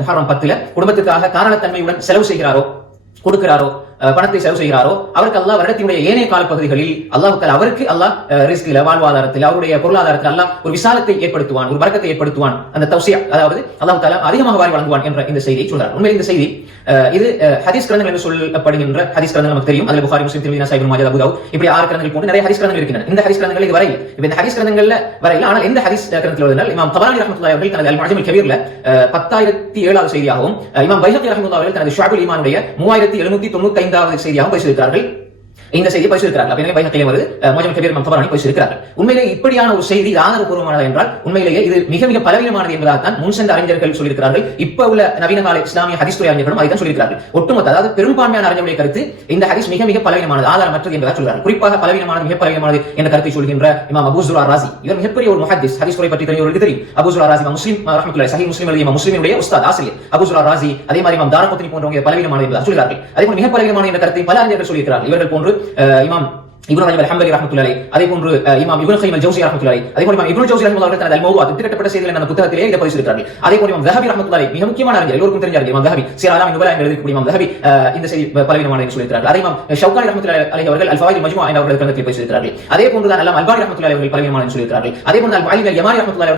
முஹர்ரம் 10 குடும்பத்துக்காக காரணத்தன்மையுடன் செலவு செய்கிறாரோ, கொடுக்கிறாரோ, பணத்தை செலவு செய்கிறாரோ, அவருக்கு அல்லாஹ் வருடத்தினுடைய ஏனைய காலப்பகுதிகளில் அவருக்கு அல்லாஹ் ரிஸ்கில, வாழ்வாதாரத்தில், அவருடைய பொருளாதாரத்தில் அல்லாஹ் ஒரு விசாலத்தை ஏற்படுத்துவான், ஒரு பரக்கத்தை ஏற்படுத்துவான். அந்த தௌசியா, அதாவது அல்லாஹ் தஆலா அதிகமாக வாரி வழங்குவான் என்ற இந்த செய்தியை சொல்றார். உண்மையில் இந்த செய்தி இது ஹதீஸ் கிரந்தங்கள் என்று சொல்லப்படுகின்ற ஹதீஸ் கிரந்தங்கள் நமக்கு தெரியும். அதில் புகாரி, முஸ்லிம், திர்மிதி, நசாயி, இப்னு மாஜா, அபூ தாவூத் இப்படி 6 கிரந்தங்கள் போன்று நிறைய ஹதீஸ் கிரந்தங்கள் இருக்கின்றன. இந்த ஹதீஸ் கிரந்தங்கள் இது வரையில் இந்த ஹதீஸ் கிரந்தங்கள்ல வரையில், ஆனால் இந்த ஹதீஸ் கிரந்தத்தில் வருதல் இமாம் தபரானி ரஹ்மத்துல்லாஹி அவர்கள் தனது அல்-முஅஜம் அல்-கபீர்ல 10,007வது செய்தியாகவும், இமாம் பைஹகி ரஹ்மத்துல்லாஹி அவர்கள் தனது ஷுஅபுல் ஈமானுடைய 3795வது செய்தியாகவும் பேசியிருக்கிறார்கள். இந்த செய்தியை பேசியிருக்கிறார்கள். எனவே பைஹகியிலே வருது, முஅஜம் கபீர் இமாம் தபரானி பேசியிருக்கிறார்கள். உண்மையிலே இப்படியான ஒரு செய்தி ஆதாரபூர்வமானது என்றால் உண்மையிலேயே இது மிக மிக பலவீனமானது என்பதால் முன் சென்ற அறிஞர்கள் சொல்லியிருக்கிறார்கள். இப்ப உள்ள நவீன கால இஸ்லாமிய ஹதீஸ் துறை அறிஞர்களும் அதைத்தான் சொல்லியிருக்கிறார்கள். ஒட்டுமொத்த, அதாவது பெரும்பான்மையான அறிஞருடைய கருத்து இந்த ஹதீஸ் மிக மிக பலவீனமானது, ஆதாரமற்றது என்பதாக சொல்கிறார்கள். குறிப்பாக பலவீனமானது, மிக பலவீனமானது என்ற கருத்தை சொல்கின்ற இமாம் அபூ ஸுரா ராஸி, இவர் மிகப்பெரிய ஒரு முஹத்திஸ், ஹதீஸ் துறை பற்றி தெரிந்தவர்களுக்கு தெரியும். அபூ ஸுரா ராஸி முஸ்லிம் ரஹ்மத்துல்லாஹி சஹீஹ் முஸ்லிம் எழுதிய முஸ்லிமுடைய உஸ்தாத், ஆசிரியர் அபூ ஸுரா ராஸி. அதே மாதிரி இமாம் தாரகுத்னி போன்றவங்க பலவீனமானது என்பதாக சொல்கிறார்கள். அதே போல மிக பலவீனமான என்ற கருத்தை பல அறிஞர்கள் சொல்லியிருக்கிறார்கள். இவர்கள் போன்று இமாம் இப்னு ரஜப் அல்-ஹம்பலி ரஹ்மத்துல்லாஹி அலைஹி, அதே போன்று இமாம் இப்னு கய்யிம் அல்-ஜௌஸி ரஹ்மத்துல்லாஹி அலைஹி, அதே போன்று இமாம் இப்னு ஜௌஸி ரஹ்மத்துல்லாஹி தனது அல்-மௌதுஆத் திட்டப்பட்ட செய்திகள் என்ற புத்தகத்திலே இதை பதிவிட்டிருக்கிறார்கள். அதே போன்று இமாம் ஸஹபி ரஹ்மத்துல்லாஹி மிக முக்கியமான அறிஞர், எல்லோருக்கும் தெரிஞ்ச அறிஞர் இமாம் ஸஹபி, சீர் அலாம் நுபலா என்று எழுதக்கூடிய இமாம் ஸஹபி இந்த செய்தி பலவீனமானது என்று சொல்லியிருக்கிறார்கள். அதே இமாம் ஷௌகானி ரஹ்மத்துல்லாஹி அலைஹி அவர்கள் அல்-ஃபவாயித் மஜ்முஆ என்ற அவர்கள் கிரந்தத்தில் பேசியிருக்கிறார்கள். அதே போன்று தான் அல்லாஹ் அல்பானி ரஹ்மத்துல்லாஹி அவர்கள் பலவீனமானது என்று சொல்லியிருக்கிறார்கள். அதே போன்று அல்-முஅல்லி அல்-யமானி ரஹ்மத்துல்லாஹி